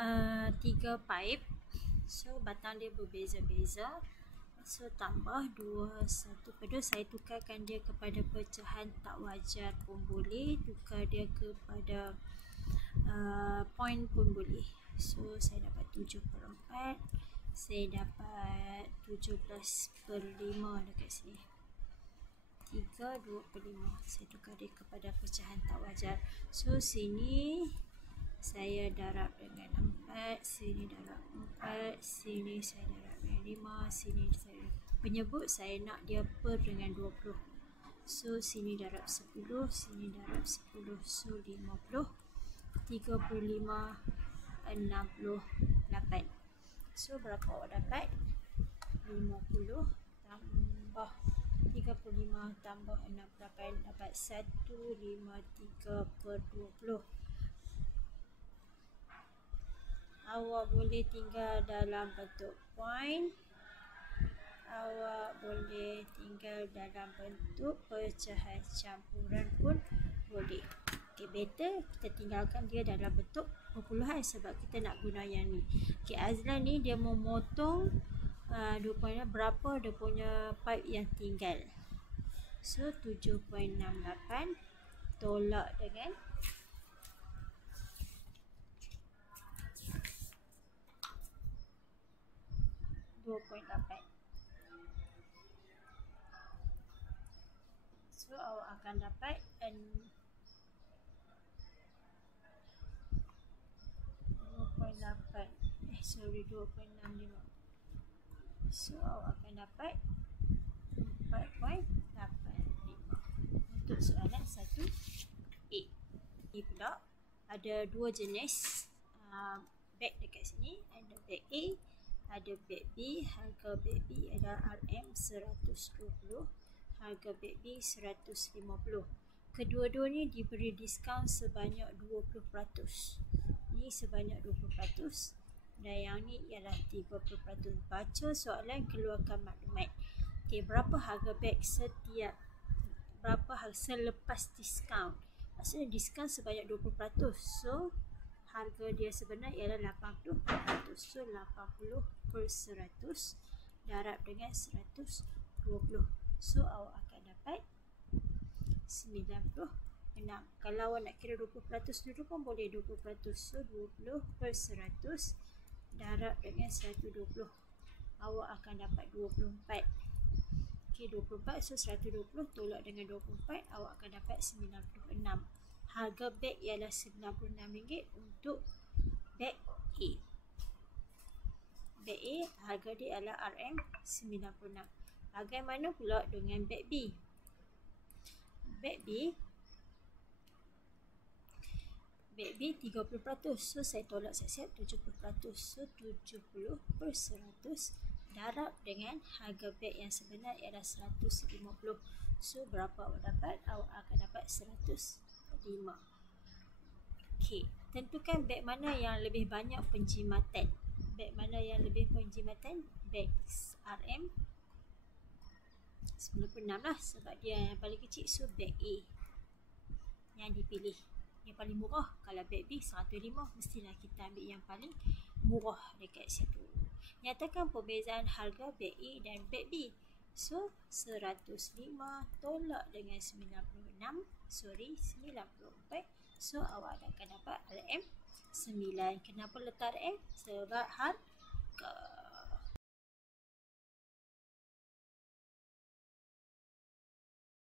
3 pipe. So batang dia berbeza-beza. So tambah 2, 1 per 2. Saya tukarkan dia kepada pecahan tak wajar pun boleh, tukar dia kepada point pun boleh. So saya dapat 7/4. Saya dapat 17/5 dekat sini. 3, 2/5. Saya tukar dia kepada pecahan tak wajar. So sini saya darab dengan 4, sini darab 4, sini saya darab dengan 5, sini saya penyebut saya nak dia per dengan 20. So sini darab 10, sini darab 10. So 50, 35, 68. So berapa awak dapat? 50 tambah 35 tambah 68 dapat 153/20. Awak boleh tinggal dalam bentuk point, awak boleh tinggal dalam bentuk pecahan campuran pun boleh. Okay, better kita tinggalkan dia dalam bentuk perpuluhan sebab kita nak guna yang ni. Okay, Azlan ni dia memotong 2.6 berapa dia punya pipe yang tinggal. So 7.68 tolak dengan 2.8. So awak akan dapat 2.8. 2.65. So awak akan dapat 4.85 untuk soalan 1A. Ini pula ada dua jenis beg dekat sini. Ada beg A, ada beg B. Harga beg B adalah RM120, harga beg B 150. Kedua-duanya diberi diskaun sebanyak 20%. Ini sebanyak 20% dan yang ni ialah 30%. Baca soalan, keluarkan maklumat. Okay, berapa harga beg selepas diskaun? Maksudnya diskaun sebanyak 20%. So harga dia sebenar ialah 80%. So 80/100 darab dengan 120. So awak akan dapat 96. Kalau awak nak kira 20% dulu pun boleh 20%. So 20/100 darab dengan 120. Awak akan dapat 24. Okay, 24. So 120 tolak dengan 24, awak akan dapat 96. Harga beg ialah RM96 untuk beg A. Beg A harga dia adalah RM96. Bagaimana pula dengan beg B? Beg B 30%. So saya tolak siap-siap 70%. So 70/100 darab dengan harga beg yang sebenar ialah 150. So berapa awak dapat? Awak akan dapat 105. Okey, tentukan beg mana yang lebih banyak penjimatan. Beg mana yang lebih penjimatan? Beg RM 96 lah sebab dia yang paling kecil. So beg A yang dipilih, yang paling murah. Kalau beg B 105, mestilah kita ambil yang paling murah dekat situ. Nyatakan perbezaan harga beg A dan beg B. So 105 tolak dengan 94. So awak akan dapat RM 9. Kenapa letak RM? Sebab